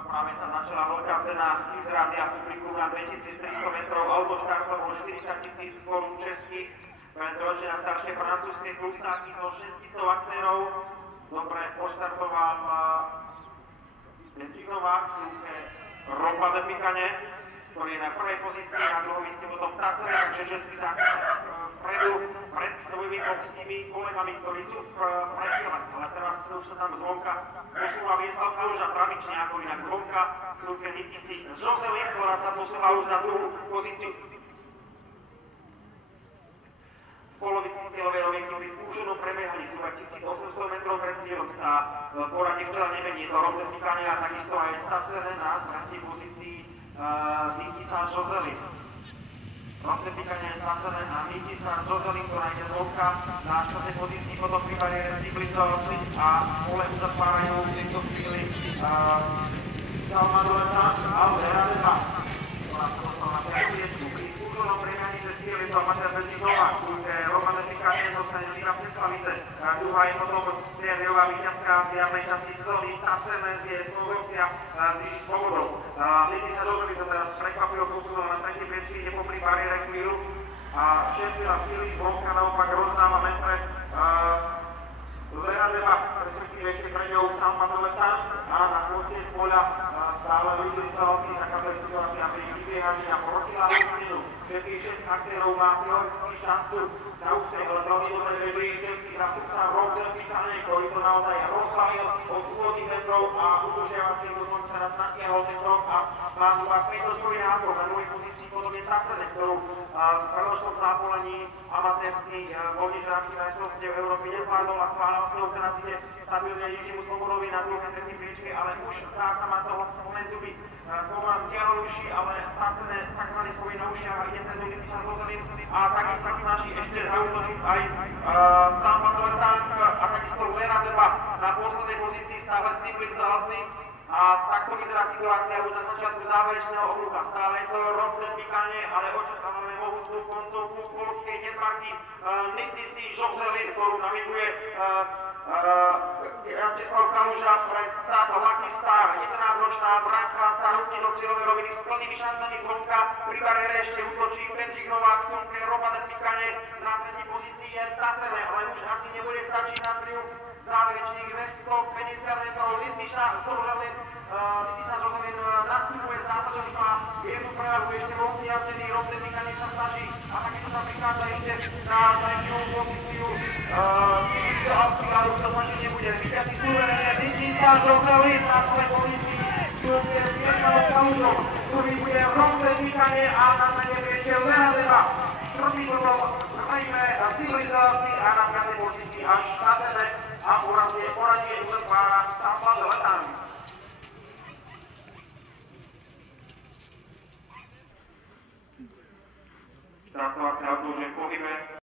A práve sa začala veľká cena Izraely a publikum na 2300 metrov, autoštartov bol 40 000 korún českých, pre trojčie a staršie francúzske klusáky do 600 aktérov. Dobre poštartoval Novák, Ropa de Pikane, ktorý je na prvej pozícii, na druhom míste potom Tacer, takže český základ vpredu pred svojimi boxnými kolegami, ktorí sú v predsilách. Ale teraz už sa tam zvonka posúva Vieslávka už a tradične ako inak zvonka slúke Nikisi Joselin, ktorá sa posúva už na druhú pozíciu. V polovici cieľovej rovinky pri skúšenom prebiehaní sú 1800 metrov pred cieľom sa poradie včera nemení. Je to Ropa de Pikane a takisto aj Tacer na tretej pozícii Nikisa Joselin. Ropa de Pikane, Tacer a Nikisa Joselin, ktorá ide zvonka na štvrtej pozícii, potom pri bariére Ciblizovci a pole uzatvárajú v tejto chvíli Salvador Sanz a Vera de Paz, ktorá sa dostala na prebiesku. Pri skúšenom prebiehaní cez cieľ je to Matej Bezníková, Ropa de Pikane dostane Liga Předslavice. Druhá je potom sériová víťazka v jarnej časti sezóny, Tacer je Slovenska s Svobodou. Nikisa Joselin sa teraz prekvapilo posunul na tretej priečky, ide popri bariére chvíľu a šestina síly zvonka naopak rozdáva metre Vera de Paz, respektíve ešte pre ňou Salvador Sanz a na chvoste poľa stále líder Salvador taká situácia pri vybiehaní a protiládu stínu. Všetkých 6 aktérov má teoretický šancu na úspech, ale veľmi dobre reží český zástupca Ropa de Pikane, ktorý to naozaj rozvalil od úvodných metrov a udržiavací dokonca na natiahol metrov a má zhruba 5 svojich nápor na druhej pozícii podobne Tacer, ktorú v predošlom zápolení amatérských voľničársky majstrovstiev Európy nezvládol a vlastne teraz ide stabilne Jižimu Svobodovi na druhej tretej priečke, ale už zdá sa má toho momentu byť Svoboda vzdialenejší, ale Tacer takzvaný svojich naušiach a ide cez Nikisa Joselin a takisto sa snaží ešte zautočiť aj Salvador Sanz a takisto Vera de Paz na poslednej pozícii stále Ciblizovci. A takto vyzerá situácia už na začiatku záverečného okruha. Stále je to Ropa de Pikane, ale očakávame mohutnú koncovku polskej netmarky Nikisi Joselin, ktorú naviguje Česlav Kaluža pre Stát Lucky Star. 11-ročná branka sa rúkne do cieľovej roviny s plnými šancami zvonka. Pri bariére ešte útočí Bedřich Novák, slnke Ropa de Pikane. Na tretej pozícii je Tacer, ale už asi nebude stačiť na triumf záverečných 250 metrov. Nikisa Joselin nastupuje zásadom a jednu prejavu ešte mohli jazdený Ropa de Pikane sa snaží a takisto sa prichádza ešte na tretiu pozíciu Ciblizovci, ale už to snažiť nebude. Víťazí suverénne Nikisa Joselin na svojej pozícii súpie s Česlavom Kalužom, ktorý bude Ropa de Pikane a na tretej priečke Vera de Paz. Prvý potom zrejme Ciblizovci a na tretej pozícii až Tacer a poradie uzatvára Salvador Sanz. Štartovacia odloženie v pohybe.